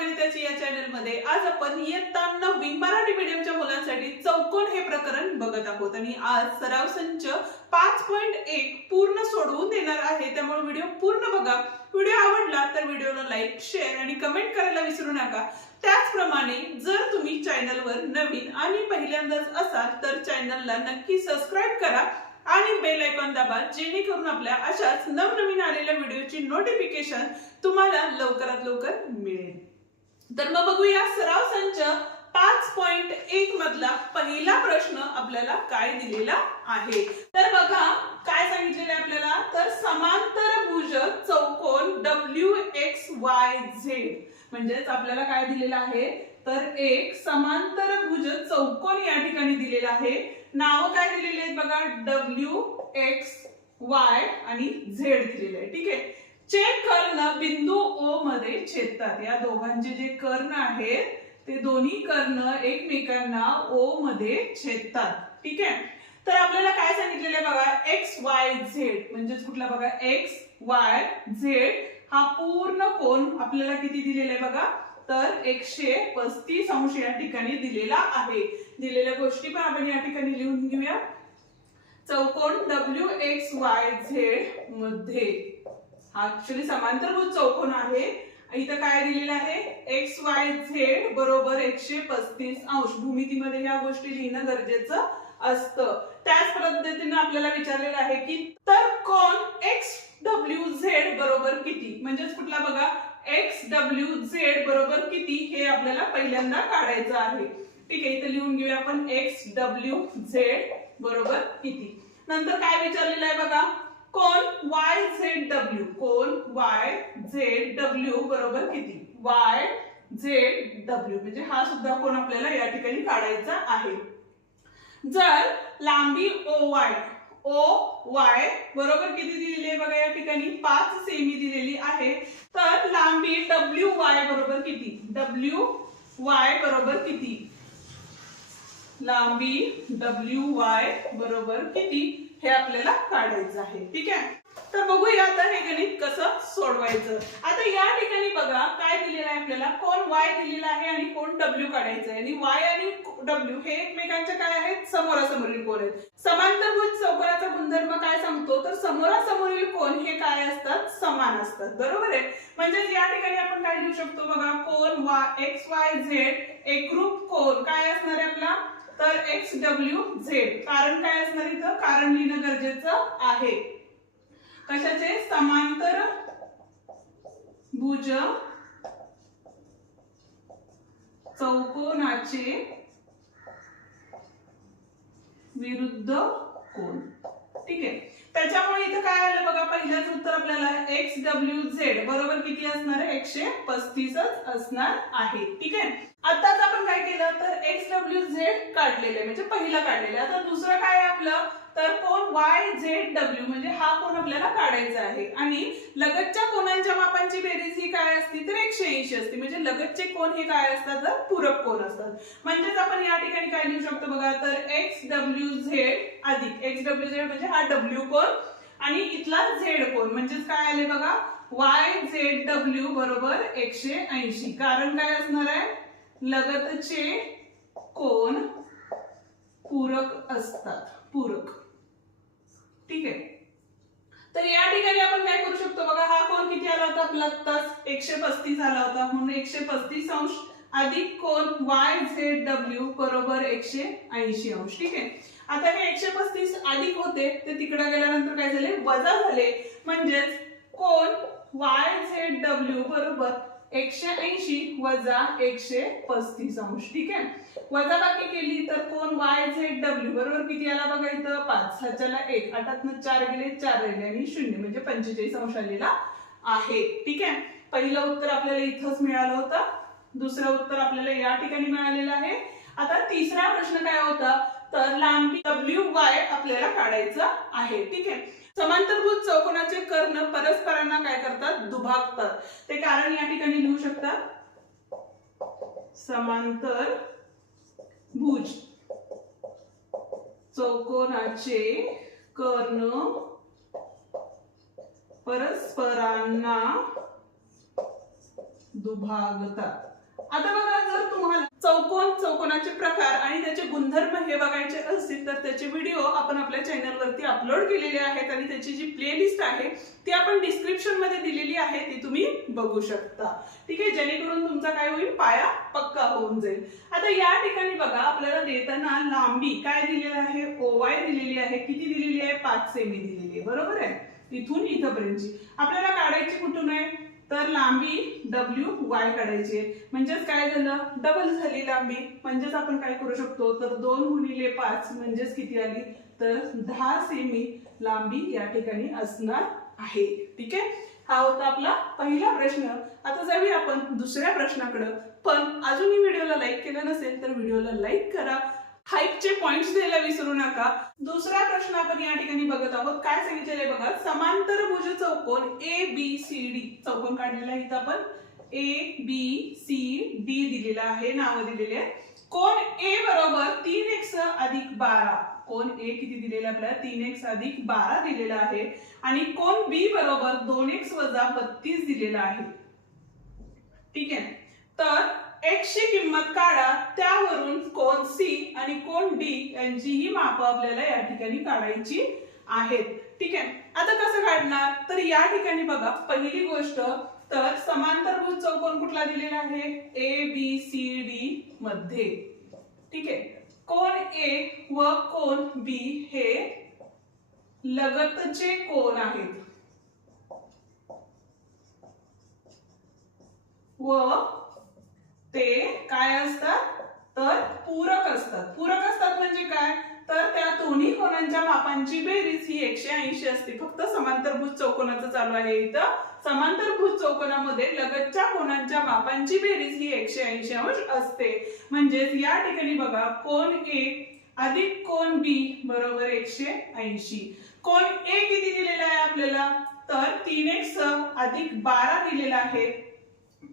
या चॅनलमध्ये आज आपण इयत्ता नववी मराठी मीडियमच्या मुलांसाठी चौकोन हे प्रकरण बघत आहोत. आणि आज सराव संच पाच पॉईंट एक पूर्ण सोडवून देणार आहे. त्यामुळे व्हिडिओ पूर्ण बघा. व्हिडिओ आवडला तर व्हिडिओला लाईक शेअर आणि कमेंट करायला विसरू नका. त्याचप्रमाणे जर तुम्ही चॅनलवर नवीन आणि पहिल्यांदाच असाल तर चॅनलला नक्की सबस्क्राईब करा आणि बेल आयकॉन दाबा जेणेकरून आपल्या अशाच नवनवीन आलेल्या व्हिडिओची नोटिफिकेशन तुम्हाला लवकरात लवकर मिळेल. तर मग बघूया सराव संच पाच पॉइंट एक मधला पहिला प्रश्न आपल्याला काय दिलेला आहे. तर बघा काय सांगितलेलं आहे आपल्याला? तर समांतर भुज चौकोन डब्ल्यू एक्स वाय झेड म्हणजेच आपल्याला काय दिलेलं आहे? तर एक समांतर भुज चौकोन या ठिकाणी दिलेला आहे. नाव काय दिलेले आहेत बघा? डब्ल्यू एक्स वाय आणि झेड दिलेलं आहे. ठीक आहे? चे कर्ण बिंदू ओ मध्ये छेदतात. या दोघांचे जे कर्ण आहेत ते दोन्ही कर्ण एकमेकांना ओ मध्ये छेदतात. ठीक आहे? तर आपल्याला काय सांगितलेलं आहे बघा? एक्स वाय झेड म्हणजेच कुठला बघा? एक्स वाय झेड हा पूर्ण कोण आपल्याला किती दिलेला आहे बघा? तर एकशे पस्तीस अंश या ठिकाणी दिलेला आहे. दिलेल्या गोष्टी पण आपण या ठिकाणी लिहून घेऊया. चौकोन डब्ल्यू एक्स वाय झेडमध्ये. हा ऍक्च्युली समांतरभूत चौकोन आहे. इथं काय दिलेलं आहे? एक्स वाय झेड बरोबर एकशे पस्तीस अंश. भूमितीमध्ये या गोष्टी लिहिणं गरजेचं असतं. त्याच पद्धतीने आपल्याला विचारलेलं आहे की तर कोण एक्स डब्ल्यू झेड बरोबर किती? म्हणजेच कुठला बघा? एक्स डब्ल्यू झेड बरोबर किती हे आपल्याला पहिल्यांदा काढायचं आहे. ठीक आहे इथं लिहून घेऊया आपण. एक्स डब्ल्यू झेड बरोबर किती? नंतर काय विचारलेलं आहे बघा? कोण? वाय झेड डब्ल्यू कोण? वाय झेड डब्ल्यू बरोबर किती? वाय झेड डब्ल्यू म्हणजे हा सुद्धा कोण आपल्याला या ठिकाणी काढायचा आहे. जर लांबी ओ वाय ओ वाय बरोबर किती दिलेली आहे बघा या ठिकाणी? पाच सेमी दिलेली आहे. तर लांबी डब्ल्यू वाय बरोबर किती? डब्ल्यू वाय बरोबर किती? लांबी डब्ल्यू वाय बरोबर किती? हे आपल्याला काढायचं आहे. ठीक आहे? तर बघूया आता हे गणित कसं सोडवायचं. आता या ठिकाणी बघा काय दिलेलं आहे आपल्याला? कोण वाय दिलेला आहे आणि कोण डब्ल्यू काढायचं आहे? आणि वाय आणि डब्ल्यू हे एकमेकांच्या काय आहेत? समोरासमोरील कोण आहेत? समांतरभुज चौकोनाचा गुणधर्म काय सांगतो? तर समोरासमोरील कोण हे काय असतात? समान असतात. बरोबर आहे? म्हणजे या ठिकाणी आपण काय लिहू शकतो बघा? कोण वा एक्स वाय झेड एकरूप कोण? काय असणार आहे आपला? तर एक्स डब्ल्यू झेड कारण काय असणार इथं? कारण लिहिणं गरजेचं आहे. कशाचे? समांतर भुज चौकोनाचे विरुद्ध कोण ठीक आहे. त्याच्यामुळे इथं काय आलं बघा? पहिलंच उत्तर आपल्याला एक्स डब्ल्यू झेड बरोबर किती असणार? आहे एकशे पस्तीसच असणार आहे. ठीक आहे? आताच आपण काय केलं? तर एक्स डब्ल्यू झेड काढलेले म्हणजे पहिला काढलेले आता दुसरं काय आहे आपलं? तर कोण वाय झेड डब्ल्यू म्हणजे हा कोण आपल्याला काढायचा आहे. आणि लगतच्या कोणांच्या मापांची बेरीज ही काय असती? तर एकशे ऐंशी असते. म्हणजे लगतचे कोण हे काय असतात? तर पूरक कोण असतात. म्हणजेच आपण या ठिकाणी काय लिहू शकतो बघा? तर एक्स डब्ल्यू झेड अधिक. एक्स डब्ल्यू झेड म्हणजे हा डब्ल्यू कोण आणि इथला झेड कोण म्हणजेच काय आले बघा? वाय झेड डब्ल्यू बरोबर एकशे ऐंशी. कारण काय असणार आहे? लगतचे कोण पूरक असतात? पूरक. ठीक आहे. तर या ठिकाणी आपण काय करू शकतो बघा हा कोण किती आला होता? आपला आत्ताच एकशे पस्तीस आला होता. म्हणून एकशे पस्तीस अंश अधिक कोण? वाय झेड डब्ल्यू बरोबर एकशे ऐंशी अंश. ठीक आहे. आता हे एकशे पस्तीस अधिक होते ते तिकडे गेल्यानंतर काय झाले? वजा झाले. म्हणजेच कोण? वाय झेड डब्ल्यू बरोबर एकशे ऐंशी वजा एकशे पस्तीस अंश. ठीक आहे? वजा बाकी केली तर कोण? वाय झेड डब्ल्यू बरोबर किती आला बघा इथं? पाच. ह्याच्याला एक. आठातनं चार गेले चार राहिले आणि शून्य. म्हणजे पंचेचाळीस अंश आलेला आहे. ठीक आहे? पहिलं उत्तर आपल्याला इथंच मिळालं होतं. दुसरं उत्तर आपल्याला या ठिकाणी मिळालेलं आहे. आता तिसरा प्रश्न काय होता? तर लांबी डब्ल्यू वाय आपल्याला काढायचं आहे. ठीक आहे? समांतरभूत चौकोनाचे कर्ण परस्परांना काय करतात? दुभागतात. ते कारण या ठिकाणी लिहू शकतात? समांतर भुज चौकोनाचे कर्ण परस्परांना दुभागतात. आता बघा तुम्हाला चौकोन चौकोनाचे प्रकार आणि त्याचे गुणधर्म हे बघायचे असतील तर त्याचे व्हिडिओ आपण आपल्या चॅनलवरती अपलोड केलेले आहेत आणि त्याची जी प्लेलिस्ट आहे ती आपण डिस्क्रिप्शनमध्ये दिलेली आहे ती तुम्ही बघू शकता. ठीक आहे? जेणेकरून तुमचा काय होईल? पाया पक्का होऊन जाईल. आता या ठिकाणी बघा आपल्याला देताना लांबी काय दिलेली आहे? ओवाय दिलेली आहे. किती दिलेली आहे? पाच सेमी दिलेली आहे. बरोबर आहे? इथून इथपर्यंतची. आपल्याला काढायची कुठून आहे? तर लांबी डब्ल्यू वाय काढायची आहे. म्हणजेच काय झालं? डबल झाली लांबी. म्हणजेच आपण काय करू शकतो? तर दोन गुणिले पाच म्हणजेच किती आली? तर दहा सेमी लांबी या ठिकाणी असणार आहे. ठीक आहे? हा होता आपला पहिला प्रश्न. आता जाऊया आपण दुसऱ्या प्रश्नाकडं. पण अजूनही व्हिडिओला लाईक केलं नसेल तर व्हिडिओला लाईक करा. हाईपचे पॉइंट्स द्यायला विसरू नका. दुसरा प्रश्न आपण या ठिकाणी बघत आहोत. काय सांगितलेलं आहे बघा? समांतर भुज चौकोन ए बी सी डी चौकोन काढलेला आहे इथं आपण. ए बी सी डी दिलेला आहे. नाव दिलेले आहे कोण ए बरोबर तीन एक्स अधिक बारा. कोण ए किती दिलेला आपल्याला? तीन एक्स अधिक बारा दिलेला आहे. आणि कोण बी बरोबर दोन एक्स वजा बत्तीस दिलेला आहे. ठीक आहे? तर एक्सची किंमत काढा त्यावरून कोण सी आणि कोण डी यांची ही माप आपल्याला या ठिकाणी काढायची आहेत. ठीक आहे? आता कसं काढणार? तर या ठिकाणी बघा पहिली गोष्ट तर समांतरभुज चौकोन कुठला दिलेला आहे? ए बी सी डी मध्ये. ठीक आहे? कोण ए व कोण बी हे लगतचे कोण आहेत? व ते काय असतात? तर पूरक असतात. पूरक असतात म्हणजे काय? तर त्या दोन्ही कोणांच्या मापांची बेरीज ही एकशे ऐंशी असते. फक्त समांतरभुज चौकोनाचं चालू आहे इथं. समांतरभुज चौकोनामध्ये लगतच्या कोणांच्या मापांची बेरीज ही एकशे ऐंशी अंश असते. म्हणजेच या ठिकाणी बघा कोण ए अधिक कोण बी बरोबर एकशे ऐंशी. कोण ए किती दिलेला आहे आपल्याला? तर तीन एक्स अधिक बारा दिलेला आहे.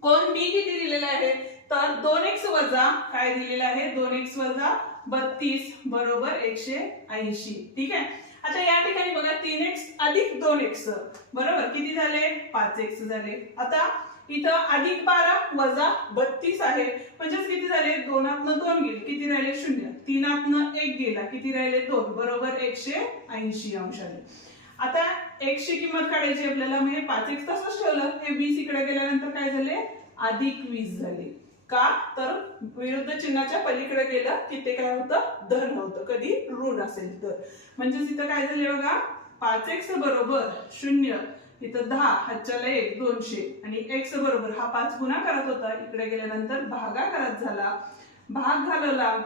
कोण बी किती दिलेला आहे? तर दोन एक्स वजा काय दिलेलं आहे? दोन एक्स वजा बत्तीस बरोबर एकशे ऐंशी. ठीक आहे? आता या ठिकाणी बघा तीन एक्स अधिक दोन एक्स बरोबर? किती झाले? पाच एक्स झाले. आता इथं अधिक बारा वजा बत्तीस आहे. म्हणजेच किती झाले? दोनातनं दोन गेले. किती राहिले? शून्य. तीनातनं एक गेला. किती राहिले? दोन. बरोबर? एकशे ऐंशी अंश आले आता एकशे किंमत काढायची आपल्याला. म्हणजे पाच एक तसंच ठेवलं. हे वीस इकडे गेल्यानंतर काय झाले? अधिक वीस झाले. का? तर विरुद्ध चिन्हाच्या पलीकडे गेलं की ते काय होतं? धन होतं. कधी? ऋण असेल तर. म्हणजे इथं काय झाले बघा? पाच एक्स बरोबर शून्य इथं दहा हातच्याला एक दोनशे. आणि एक्स बरोबर हा पाच गुणा करत होता. इकडे गेल्यानंतर भागाकारात झाला. भाग घालवला.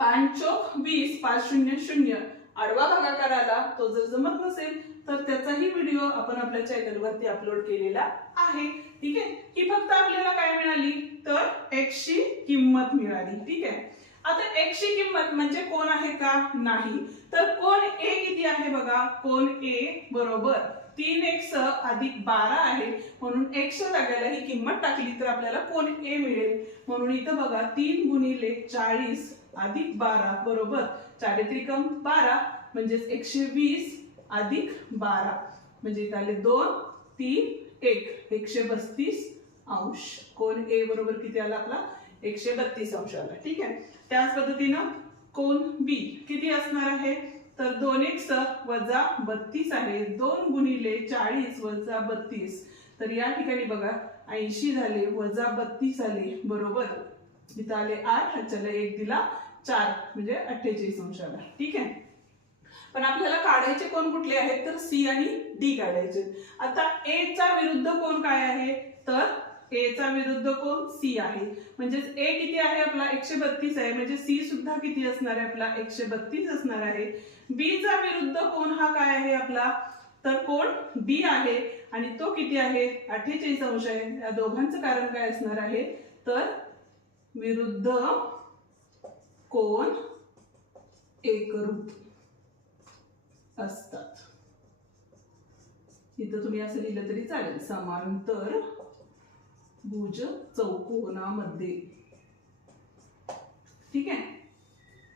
पाच चोक वीस पाच शून्य शून्य. आडवा भागाकार आला तो जर जमत नसेल तर त्याचाही व्हिडिओ आपण आपल्या चॅनलवरती अपलोड केलेला आहे. ठीक आहे? ही फक्त आपल्याला काय मिळाली? तर एक्सची किंमत मिळाली. ठीक आहे? आता एक्सची किंमत म्हणजे कोण आहे का? नाही. तर कोण ए किती आहे बघा? कोण ए बरोबर. तीन एक्स अधिक बारा आहे. म्हणून एक्सच्या जागेला ही किंमत टाकली तर आपल्याला कोण ए मिळेल? म्हणून इथं बघा तीन गुणिले चाळीस अधिक बारा बरोबर. चारित्रिकम बारा म्हणजेच एकशे वीस अधिक बारा. म्हणजे इथं आले दोन तीन एक. एकशे बत्तीस अंश. कोण ए बरोबर किती आला आपला? एकशे बत्तीस अंश आला. ठीक आहे? त्याच पद्धतीनं कोण बी किती असणार आहे? तर दोन एक वजा बत्तीस आहे. दोन गुणिले चाळीस वजा बत्तीस. तर या ठिकाणी बघा ऐंशी झाले वजा बत्तीस आले. बरोबर? इथं आले आठ ह्याच्याला एक दिला चार. म्हणजे अठ्ठेचाळीस अंश आला. ठीक आहे? पण आपल्याला काढायचे कोण कुठले आहेत तर सी आणि डी काढायचे. आता ए चा विरुद्ध कोण काय आहे? तर ए चा विरुद्ध कोण? सी आहे. म्हणजेच ए किती आहे? आपला एकशे बत्तीस आहे. म्हणजे सी सुद्धा किती असणार आहे? आपला एकशे बत्तीस असणार आहे. बी चा विरुद्ध कोण हा काय आहे आपला? तर कोण? डी आहे. आणि तो किती आहे? अठ्ठेचाळीस अंश आहे. या दोघांचं कारण काय असणार आहे? तर विरुद्ध कोण? एकरूप असतात. इथं तुम्ही असं लिहिलं तरी चालेल. समांतर भुज चौकोनामध्ये. ठीक आहे?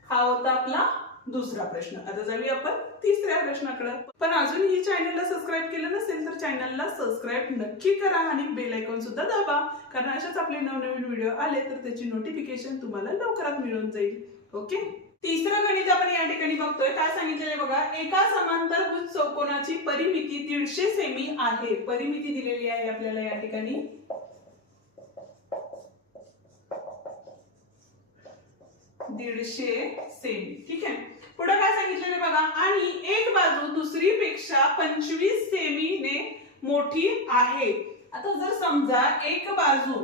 हा होता आपला दुसरा प्रश्न. आता जाऊया आपण तिसऱ्या प्रश्नाकडे. पण अजूनही चॅनलला सबस्क्राईब केलं नसेल तर चॅनलला सबस्क्राईब नक्की करा आणि बेल आयकॉन सुद्धा दाबा. कारण अशाच आपले नवनवीन व्हिडिओ आले तर त्याची नोटिफिकेशन तुम्हाला लवकरात मिळून जाईल. ओके तिसरं गणित आपण या ठिकाणी बघतोय. काय सांगितलेलं आहे बघा एका समांतरभुज चौकोनाची परिमिती दीडशे सेमी आहे. परिमिती दिलेली आहे आपल्याला या ठिकाणी. दीडशे सेमी ठीक आहे? पुढे काय सांगितलेलं बघा आणि एक बाजू दुसरी पेक्षा पंचवीस सेमीने मोठी आहे. आता जर समजा एक बाजू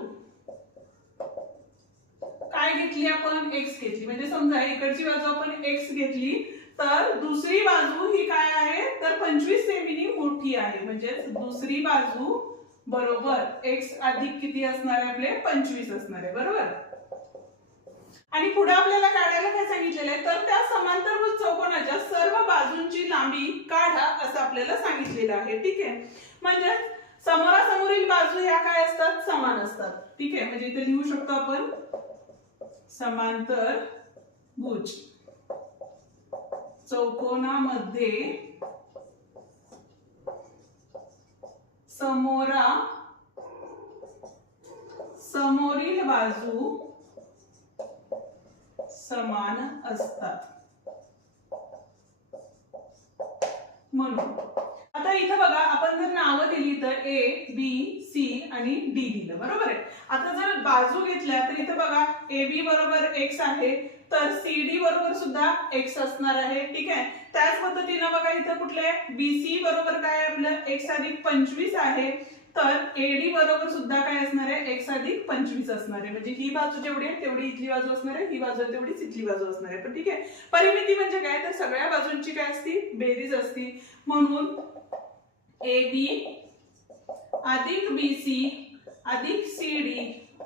काय घेतली आपण? एक्स घेतली. म्हणजे समजा इकडची बाजू आपण एक्स घेतली तर दुसरी बाजू ही काय आहे? तर पंचवीस सेमीनी मोठी आहे. म्हणजे दुसरी बाजू बरोबर एक्स अधिक किती असणार आहे आपले? पंचवीस असणार आहे. बरोबर? आणि पुढे आपल्याला काढायला काय सांगितलेलं आहे? तर त्या समांतरभुज चौकोनाच्या सर्व बाजूंची लांबी काढा असं आपल्याला सांगितलेलं आहे. ठीक आहे? म्हणजे समोरासमोरील बाजू ह्या काय असतात? समान असतात. ठीक आहे? म्हणजे इथे लिहू शकतो आपण. समांतर भुज. चौकोनामध्ये समोरा समोरील बाजू समान असतात. म्हणून आता इथं बघा आपण जर नावं दिली तर ए बी सी आणि डी दिलं. बरोबर आहे? आता जर बाजू घेतल्या तर इथं बघा ए बी बरोबर एक्स आहे तर सी डी बरोबर सुद्धा एक्स असणार आहे. ठीक आहे? त्याच पद्धतीनं बघा इथं कुठले? बी सी बरोबर काय आपलं? एक्स अधिक पंचवीस आहे तर एडी बरोबर सुद्धा काय असणार आहे? एक्स अधिक पंचवीस असणार आहे. म्हणजे ही बाजू जेवढी आहे तेवढी इथली बाजू असणार आहे ही बाजू तेवढीच इथली बाजू असणार आहे. पण ठीक आहे? परिमिती म्हणजे काय? तर सगळ्या बाजूंची काय असती बेरीज असती म्हणून ए बी अधिक बी सी अधिक सी डी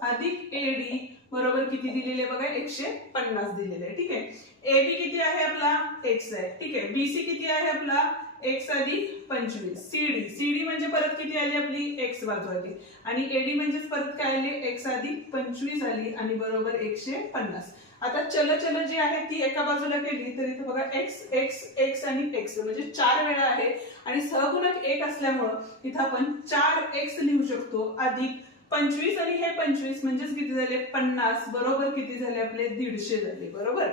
अधिक ए डी बरोबर किती दिलेले बघा? एकशे पन्नास दिलेले. आहे ठीक आहे? ए बी किती आहे आपला? एक्स आहे. ठीक आहे? बी सी किती आहे आपला? एक्स अधिक पंचवीस. सीडी सीडी म्हणजे परत किती आली आपली? एक्स बाजू आली. आणि एडी म्हणजेच परत काय आली? एक्स अधिक पंचवीस आली आणि बरोबर एकशे पन्नास. आता चल चल जी आहे ती एका बाजूला केली तर इथे बघा एक्स एक्स एक्स आणि एक्स म्हणजे चार वेळा आहे. आणि सहगुणक एक असल्यामुळं इथं आपण चार एक्स लिहू शकतो. अधिक पंचवीस आणि हे पंचवीस म्हणजेच किती झाले? पन्नास. बरोबर किती झाले? आपले दीडशे झाले. बरोबर?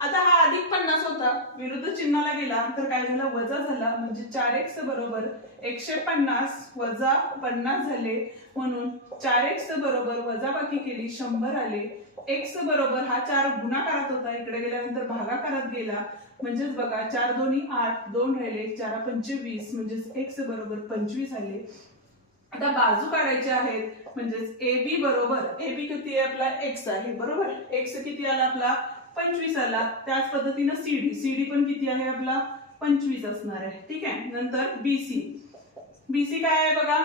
आता हा अधिक पन्नास होता. विरुद्ध चिन्हाला गेला तर काय झालं? वजा झाला. म्हणजे चार एक्स बरोबर एकशे पन्नास वजा पन्नास झाले. म्हणून चार एक्स बरोबर वजा बाकी केली शंभर आले. एक्स बरोबर हा चार गुणाकारात होता इकडे गेल्यानंतर भागाकारात गेला. म्हणजेच बघा चार दोन्ही आठ दोन राहिले चार पंचवीस म्हणजेच एक्स बरोबर पंचवीस आले. आता बाजू काढायचे आहेत म्हणजेच ए बी बरोबर ए बी किती आहे आपला? एक्स आहे बरोबर? एक्स किती आला आपला? पंचवीस आला. त्याच पद्धतीनं सीडी सीडी पण किती आहे आपला? पंचवीस असणार आहे. ठीक आहे? नंतर बीसी बीसी काय आहे बघा?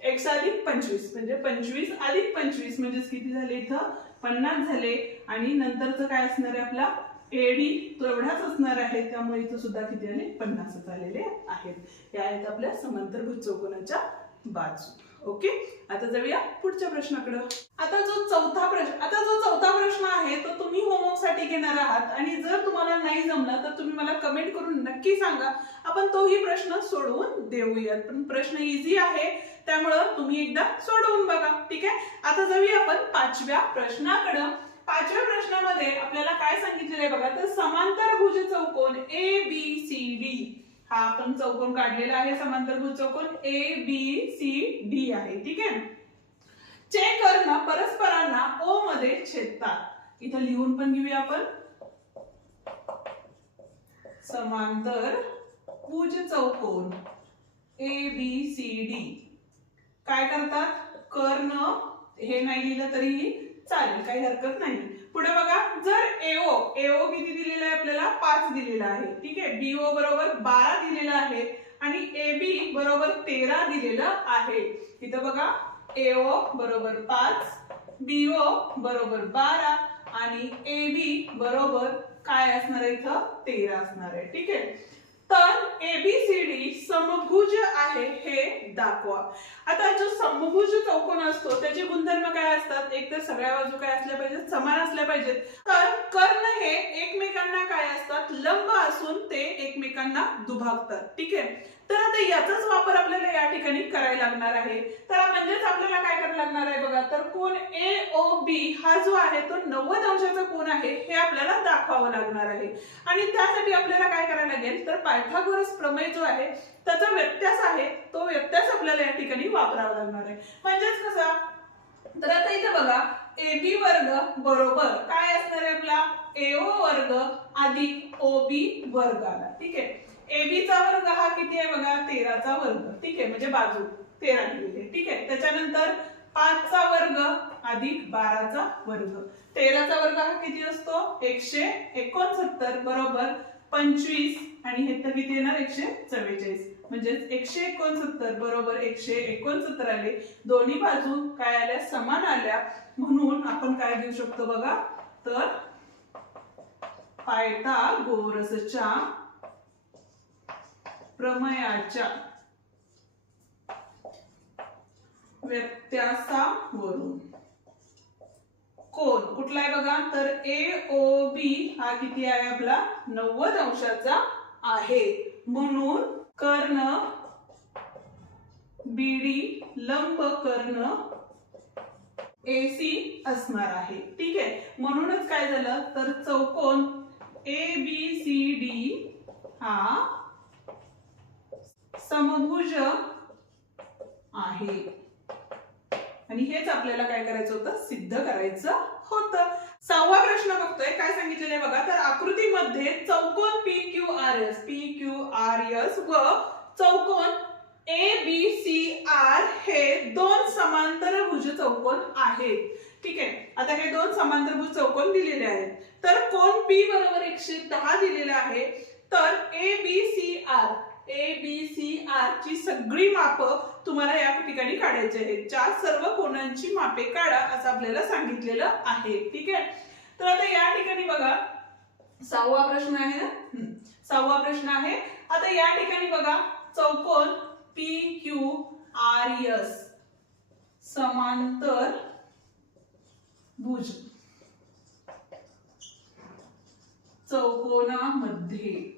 एक्स अधिक पंचवीस म्हणजे पंचवीस अधिक पंचवीस म्हणजेच किती झाले इथं? पन्नास झाले आणि नंतरचं काय असणार आहे आपला? एडी तेवढाच असणार आहे त्यामुळे इथं सुद्धा किती आले? पन्नासच आलेले आहेत. या आहेत आपल्या समांतरभुज चौकोनाच्या बाजू. ओके? आता जाऊया पुढच्या प्रश्नाकडे. आता जो चौथा प्रश्न आता जो चौथा प्रश्न आहे तो तुम्ही होमवर्कसाठी घेणार आहात. आणि जर तुम्हाला नाही जमला तर तुम्ही मला कमेंट करून नक्की सांगा. आपण तोही प्रश्न सोडवून देऊयात. पण प्रश्न इझी आहे. त्यामुळं तुम्ही एकदा सोडवून बघा ठीक आहे? आता जाऊया आपण पाचव्या प्रश्नाकडं. पाचव्या प्रश्नामध्ये आपल्याला काय सांगितलेलं आहे बघा तर समांतर भुज चौकोन ए बी सी डी हा आपण चौकोन काढलेला आहे समांतरभुज चौकोन ए बी सी डी आहे ठीक आहे? चे कर्ण परस्परांना ओ मध्ये छेदतात. इथं लिहून पण घेऊया आपण. समांतर भुज चौकोन ए बी सी डी काय करतात? कर्ण हे नाही लिहिलं तरीही चालेल काही हरकत नाही. पुढे बघा जर एओ एओ किती दिलेला आहे आपल्याला? पाच दिलेला आहे. ठीक आहे? बीओ बरोबर बारा दिलेला आहे आणि ए बी बरोबर तेरा दिलेलं आहे. इथं बघा एओ बरोबर पाच बीओ बरोबर बारा आणि ए बी बरोबर काय असणार आहे इथं? तेरा असणार आहे. ठीक आहे? तर एबीसीडी समभुज आहे हे दाखवा. आता जो समभुज चौकोन असतो त्याचे गुणधर्म काय असतात? एक तर सगळ्या बाजू काय असल्या पाहिजेत? समान असल्या पाहिजेत. तर कर्ण हे एकमेकांना काय असतात? लंब असून ते एकमेकांना दुभागतात. ठीक आहे? तर आता याचाच वापर आपल्याला या ठिकाणी करायला लागणार आहे. तर म्हणजेच आपल्याला काय करायला लागणार आहे बघा? तर कोण ए ओ बी हा जो आहे तो नव्वद अंशाचा कोण आहे. पाहावं लागणार आहे. आणि त्यासाठी आपल्याला काय करायला लागेल? तर पायथागोरस प्रमेय जो आहे त्याचा व्यत्यास आहे तो व्यत्यास आपल्याला या ठिकाणी वापरावा लागणार आहे. म्हणजेच कसा? तर आता इथे बघा ए बी वर्ग बरोबर काय असणार आहे आपला? एओ वर्ग अधिक ओ बी वर्ग आला ठीक आहे? ए बीचा वर्ग हा किती आहे बघा? तेराचा वर्ग. ठीक आहे? म्हणजे बाजू तेरा दिलेली आहे. ठीक आहे? त्याच्यानंतर पाचचा वर्ग अधिक बाराचा वर्ग. तेराचा वर्ग हा किती असतो? एकशे एकोणसत्तर बरोबर पंचवीस. आणि हे तर किती येणार? एकशे चव्वेचाळीस. म्हणजेच एकशे एकोणसत्तर बरोबर एकशे एकोणसत्तर आले. दोन्ही बाजू काय आल्या? समान आल्या. म्हणून आपण काय घेऊ शकतो बघा? तर पायथागोरसच्या प्रमयाच्या व्यत्यासावरून. कोण? कुठला आहे बघा? तर ए ओ बी हा किती आहे आपला? नव्वद अंशाचा आहे. म्हणून कर्ण बीडी लंब कर्ण एसी असणार आहे. ठीक आहे? म्हणूनच काय झालं? तर चौकोन ए बी सी डी हा समभुज आहे. आणि हेच आपल्याला काय करायचं होतं? सिद्ध करायचं होतं. सहावा प्रश्न बघतोय. काय सांगितलेलं आहे बघा? तर आकृतीमध्ये चौकोन P Q R S P Q R S व चौकोन ए बी सी आर हे दोन समांतर भुज चौकोन आहेत. ठीक आहे? आता हे दोन समांतर भुज चौकोन दिलेले आहेत. तर कोण पी बरोबर एकशे दहा दिलेला आहे. तर A B C R A B C R ची सगळी मापं तुम्हाला या ठिकाणी काढायची आहेत. चार सर्व कोणांची मापे काढा असं आपल्याला सांगितलेलं आहे. ठीक आहे? तर आता या ठिकाणी बघा. सहावा प्रश्न आहे ना? सहावा प्रश्न आहे. आता या ठिकाणी बघा. चौकोन पी क्यू आर एस समांतर भुज. चौकोनामध्ये.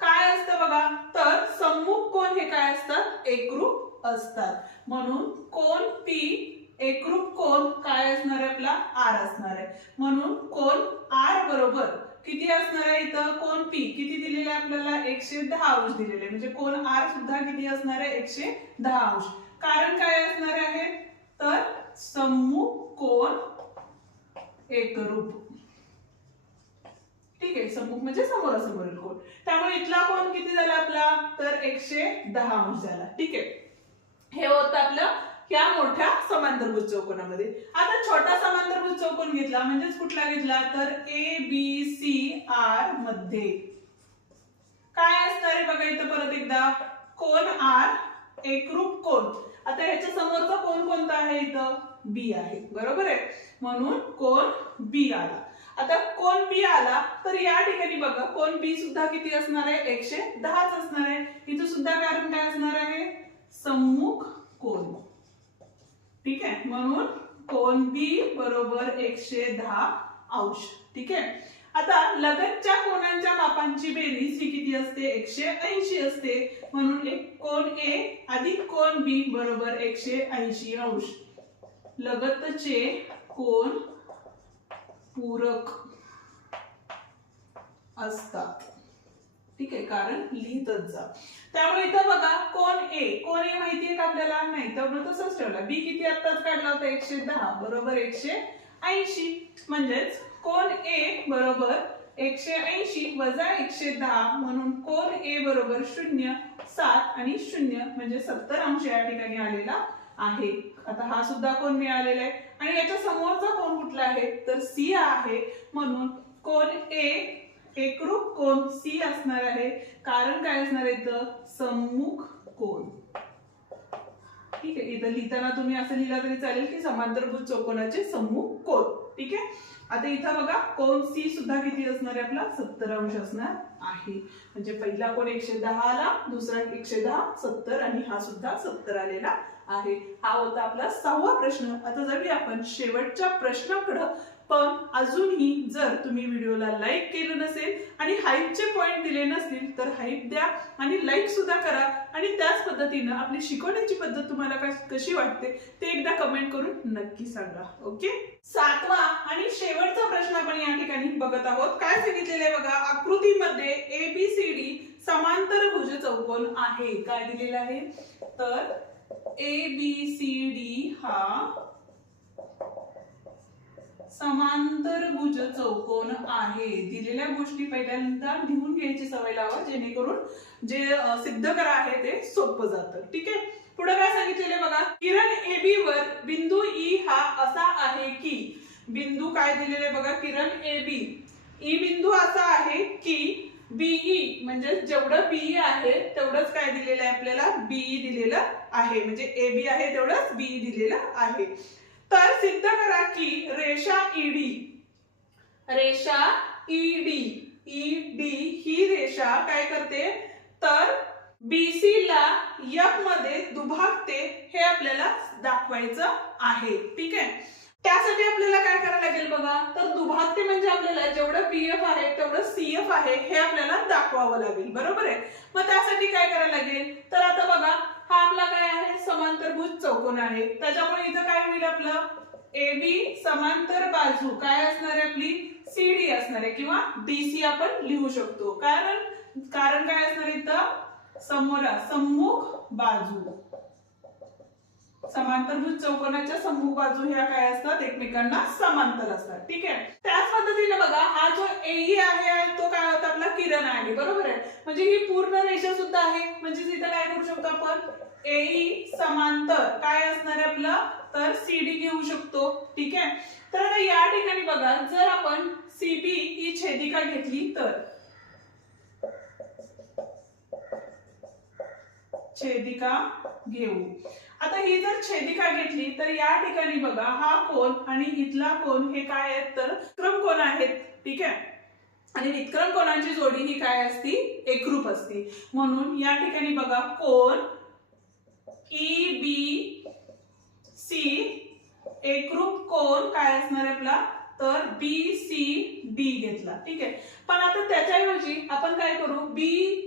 काय असतं बघा? तर सम्मुख कोण हे काय असतात एकरूप असतात. म्हणून कोण पी एकरूप कोण काय असणार आहे आपला? आर असणार आहे. म्हणून कोण आर बरोबर किती असणार आहे इथं? कोण पी? किती दिलेले आहे आपल्याला? एकशे दहा अंश दिलेले आहे. म्हणजे कोण आर सुद्धा किती असणार आहे? एकशे दहा अंश. कारण काय असणार आहे? तर सम्मुख कोण? एकरूप. ठीक आहे सम्मुख म्हणजे समोरासमोरील कोण त्यामुळे इथला कोण किती झाला आपला? तर एकशे दहा अंश झाला. ठीक आहे. हे होतं आपलं या मोठ्या समांतरभुज चौकोनामध्ये. आता छोटा समांतरभुज चौकोन घेतला म्हणजेच कुठला घेतला? तर ए बी सी आरमध्ये. काय असणार आहे बघा इथं परत एकदा? कोण आर एकरूप कोण आता ह्याच्या समोरचा कोण कोणता आहे इथं? बी आहे. बरोबर आहे? म्हणून कोण बी आला. आता कोण बी आला तर या ठिकाणी बघा कोण बी सुद्धा किती असणार आहे? एकशे दहाच असणार आहे. इथं सुद्धा कारण काय असणार आहे? सम्मुख कोण? ठीक आहे म्हणून कोण बी बरोबर एकशे दहा अंश. ठीक आहे? आता लगतच्या कोणांच्या मापांची बेरीज ही किती असते? एकशे ऐंशी असते. म्हणून एक कोण ए अधिक कोण बी बरोबर एकशे ऐंशी अंश. लगतचे कोण पूरक असतात. ठीक आहे कारण लिहितच जा. त्यामुळे इथं बघा कोण ए कोण ए माहितीये का आपल्याला? नाही तर तसंच ठेवला. बी किती आत्ताच काढला होता? एकशे दहा. बरोबर एकशे ऐंशी. म्हणजेच कोण ए बरोबर एकशे ऐंशी वजा एकशे दहा म्हणून कोण ए बरोबर शून्य सात आणि शून्य म्हणजे सत्तर अंश या ठिकाणी आलेला आहे. आता हा सुद्धा कोण मिळालेला आहे? आणि याच्या समोरचा कोण कुठला आहे? तर सी आहे. म्हणून कोण ए एकरूप कोण सी असणार आहे? कारण काय असणार आहे इथं? सम्मुख कोण. ठीक आहे इथं लिहिताना तुम्ही असं लिहिलं तरी चालेल की समांतरभूत चौकोनाचे सम्मुख कोण. ठीक आहे? आता इथं बघा कोण सी सुद्धा किती असणार आहे आपला? सत्तर अंश असणार आहे. म्हणजे पहिला कोण एकशे दहा आला दुसरा एकशे दहा सत्तर आणि हा सुद्धा सत्तर आलेला आहे. हा होता आपला सहावा प्रश्न. आता जाऊया आपण शेवटच्या प्रश्नाकडं. पण अजूनही जर तुम्ही व्हिडिओला लाईक केलं नसेल आणि हाईपचे पॉईंट दिले नसतील तर हाईप द्या आणि लाईक सुद्धा करा. आणि त्याच पद्धतीनं आपली शिकवण्याची पद्धत तुम्हाला कशी वाटते ते एकदा कमेंट करून नक्की सांगा. ओके सातवा आणि शेवटचा प्रश्न आपण या ठिकाणी बघत आहोत. काय सांगितलेलं आहे बघा? आकृतीमध्ये एबीसीडी समांतर भुज चौकोन आहे. काय दिलेलं आहे? तर ए बी सी डी हा समांतर भुज चौकोन आहे. दिलेल्या गोष्टी पहिल्यांदा लिहून घ्यायची सवय लावा जेणेकरून जे सिद्ध करा आहे ते सोपं जातं. ठीक आहे? पुढे काय सांगितलेले बघा? किरण ए बी वर बिंदू ई हा असा आहे की बिंदू काय दिलेले बघा? किरण ए बी. ई बिंदू असा आहे की बीई म्हणजे जेवढं बीई आहे तेवढंच काय दिलेलं आहे आपल्याला? बीई दिलेलं आहे. म्हणजे ए बी आहे तेवढंच बी दिलेलं आहे. तर सिद्ध करा की रेषा ईडी रेषा ईडी ईडी ही रेषा काय करते? तर बीसी ला यफमध्ये दुभागते हे आपल्याला दाखवायचं आहे. ठीक आहे? त्यासाठी आपल्याला काय करायला लागेल बघा? तर दुभागते म्हणजे आपल्याला जेवढं पीएफ आहे तेवढं सीएफ आहे हे आपल्याला दाखवावं लागेल. बरोबर आहे? मग त्यासाठी काय करायला लागेल? तर आता बघा हा आपला काय आहे? समांतरभुज चौकोन आहे. त्याच्यामुळे इथं काय होईल आपलं? ए बी समांतर बाजू. काय असणार आहे आपली? सी डी असणार आहे. किंवा डीसी आपण लिहू शकतो. कारण कारण काय असणार इथं? समोरा सम्मुख बाजू. समांतरभुज चौकोनाच्या समूह बाजू ह्या काय असतात? एकमेकांना समांतर असतात. ठीक आहे? त्याच पद्धतीने बघा हा जो एई आहे तो काय होता? आपला किरण आहे. बरोबर आहे? म्हणजे ही पूर्ण रेषा सुद्धा आहे. म्हणजे इथं काय करू शकतो आपण? एई समांतर. काय असणार आहे आपलं? तर सीडी घेऊ शकतो. ठीक आहे? तर आता या ठिकाणी बघा जर आपण सीबी ही छेदिका घेतली तर. छेदिका घेऊ. आता ही जर छेदिका घेतली तर या ठिकाणी बघा हा कोण आणि इथला कोण हे काय आहेत तर विक्रम कोण आहेत ठीक आहे? आणि विक्रम कोणाची जोडी ही काय असती? एकरूप असती. म्हणून या ठिकाणी बघा कोण ई बी सी एकरूप कोण काय असणार आहे आपला? तर बी सी डी घेतला ठीक आहे? पण आता त्याच्याऐवजी आपण काय करू? बी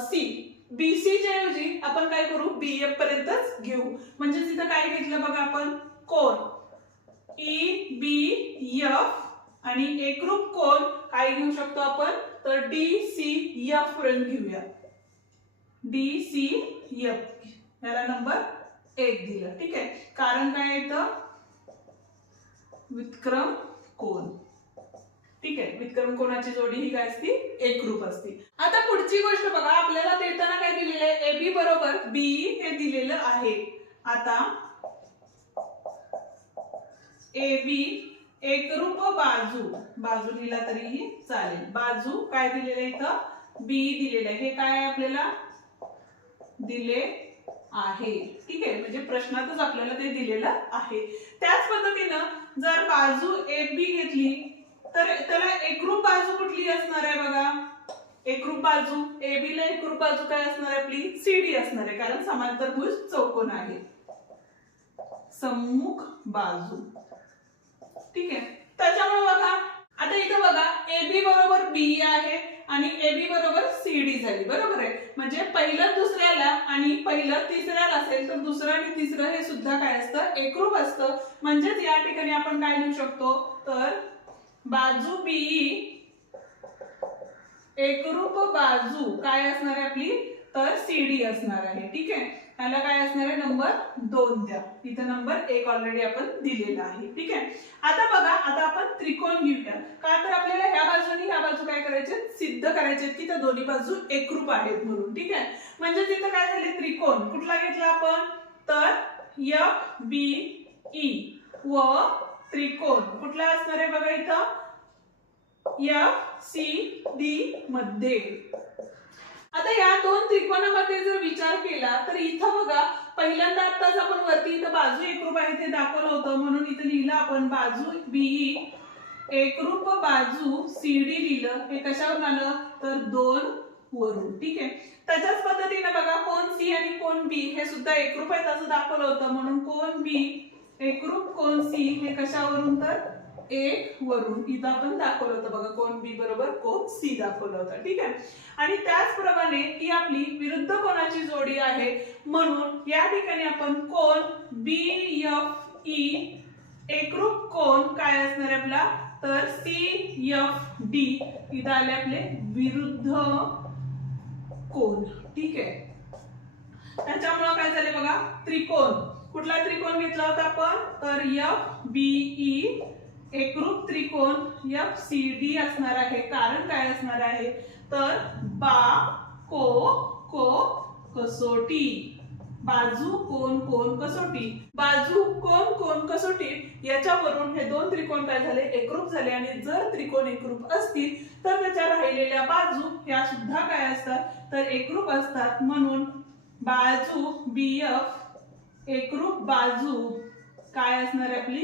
सी बीसी च्या ऐवजी आपण काय करू? बी एफ पर्यंतच घेऊ. म्हणजे तिथं काय घेतलं बघा आपण? कोण ई बी एफ आणि एकरूप कोर काय घेऊ शकतो आपण? तर डी सी एफ पर्यंत घेऊया. डी सी एफ याला नंबर एक दिलं. ठीक आहे? कारण काय येतं विक्रम कोण ठीक आहे. विक्रम कोणाची जोडी? ही काय असती? एकरूप असती. आता पुढची गोष्ट बघा. आपल्याला देताना काय दिलेलं आहे? ए बी बरोबर. बी हे दिलेलं आहे. आता ए बी एकरूप बाजू. बाजू लिहिला तरीही चालेल. बाजू काय दिलेलं आहे इथं? बी दिलेलं आहे. हे काय आहे आपल्याला? दिले आहे. ठीक आहे. म्हणजे प्रश्नातच आपल्याला ते दिलेलं आहे. त्याच पद्धतीनं जर बाजू ए बी घेतली तर त्याला एकरूप बाजू कुठली असणार आहे बघा? एकरूप बाजू ए बी ला एकरूप बाजू काय असणार आहे आपली? सीडी असणार आहे कारण समांतरभुज चौकोन आहे. सम्मुख बाजू. ठीक आहे? त्याच्यामुळे बघा आता इथं बघा ए बी बरोबर बी आहे आणि ए बी बरोबर सी डी झाली. बरोबर आहे? म्हणजे पहिलं दुसऱ्याला आणि पहिलं तिसऱ्याला असेल तर दुसरं आणि तिसरं हे सुद्धा काय असतं? एकरूप असतं. म्हणजेच या ठिकाणी आपण काय लिहू शकतो? तर बाजू बी एकरूप बाजू काय असणार आहे आपली? तर सीडी असणार आहे. ठीक आहे? त्याला काय असणार आहे? नंबर दोन द्या. इथं नंबर एक ऑलरेडी आपण दिलेला आहे. ठीक आहे? आता बघा आता आपण त्रिकोण घेऊया. का तर आपल्याला ह्या बाजूने ह्या बाजू काय करायचे? सिद्ध करायचे की त्या दोन्ही बाजू एकरूप आहेत म्हणून. ठीक आहे? म्हणजे तिथं काय झाले? त्रिकोण. कुठला घेतला आपण? तर एफ बी ई व त्रिकोण. कुठला असणार आहे बघा इथं? एफ सी डी मध्ये. आता या दोन त्रिकोणामध्ये जर विचार केला तर इथं बघा पहिल्यांदा आताच आपण वरती इथं बाजू एकरूप आहे ते दाखवलं होतं. म्हणून इथं लिहिलं आपण बाजू बीई एकरूप बाजू सी डी लिहिलं. हे कशावर आलं? तर दोन वरून. ठीक आहे? त्याच्याच पद्धतीने बघा कोण सी आणि कोण बी हे सुद्धा एकरूप आहेत असं दाखवलं होतं. म्हणून कोण बी एकरूप कोण सी? हे कशावरून तर? एक वरून. इथं आपण दाखवलं होतं बघा कोण बी बरोबर कोण सी दाखवलं होतं. ठीक आहे? आणि त्याचप्रमाणे ही आपली विरुद्ध कोणाची जोडी आहे? म्हणून या ठिकाणी आपण कोण? बी एफ ई एकरूप कोण काय असणार आहे आपला? तर सी एफ डी. इथं आले आपले विरुद्ध कोण. ठीक आहे? त्याच्यामुळं काय झाले बघा? त्रिकोण. कुठला त्रिकोण घेतला होता आपण? तर एफ बी ई एकरूप त्रिकोण एफ सी डी असणार आहे. कारण काय असणार आहे? तर बा को को कसोटी. बाजू कोण कोण कसोटी. बाजू कोण कोण कसोटी. याच्यावरून हे दोन त्रिकोण काय झाले? एकरूप झाले. आणि जर त्रिकोण एकरूप असतील तर त्याच्या राहिलेल्या बाजू या सुद्धा काय असतात? तर एकरूप असतात. म्हणून बाजू बी एफ एकरूप बाजू काय असणार आहे आपली?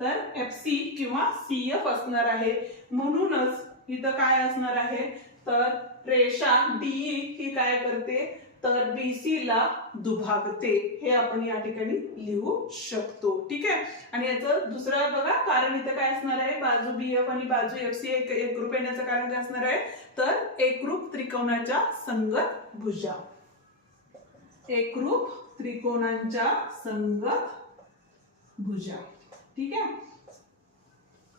तर एफ सी किंवा सी एफ असणार आहे. म्हणूनच इथं काय असणार आहे? तर रेषा डी ही काय करते? तर बीसी ला दुभागते. हे आपण या ठिकाणी लिहू शकतो. ठीक आहे? आणि याचं दुसरं बघा कारण इथं काय असणार आहे? बाजू बी एफ आणि बाजू एफ सी एक एकरूप येण्याचं कारण काय असणार आहे? तर एकरूप त्रिकोणाच्या संगत भुजा. एकरूप त्रिकोणांच्या संगत भुजा. ठीक आहे?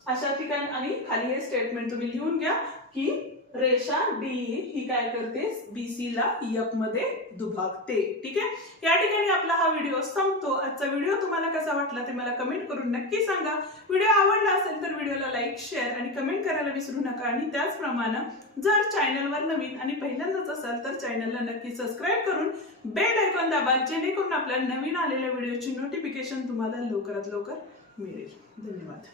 अशा ठिकाणी आणि खाली हे स्टेटमेंट तुम्ही लिहून घ्या की रेषा डी ही काय करते? बीसी ला एफमध्ये दुभागते. ठीक आहे? या ठिकाणी आपला हा व्हिडिओ संपतो. आजचा व्हिडिओ तुम्हाला कसा वाटला ते मला कमेंट करून नक्की सांगा. व्हिडिओ आवडला असेल तर व्हिडिओला लाईक शेअर आणि कमेंट करायला विसरू नका. आणि त्याचप्रमाणे जर चॅनलवर नवीन आणि पहिल्यांदाच असाल तर चॅनलला नक्की सबस्क्राईब करून बेल ऐकून दाबा जेणेकरून आपल्या नवीन आलेल्या व्हिडिओची नोटिफिकेशन तुम्हाला लवकरात लवकर मिळेल. धन्यवाद.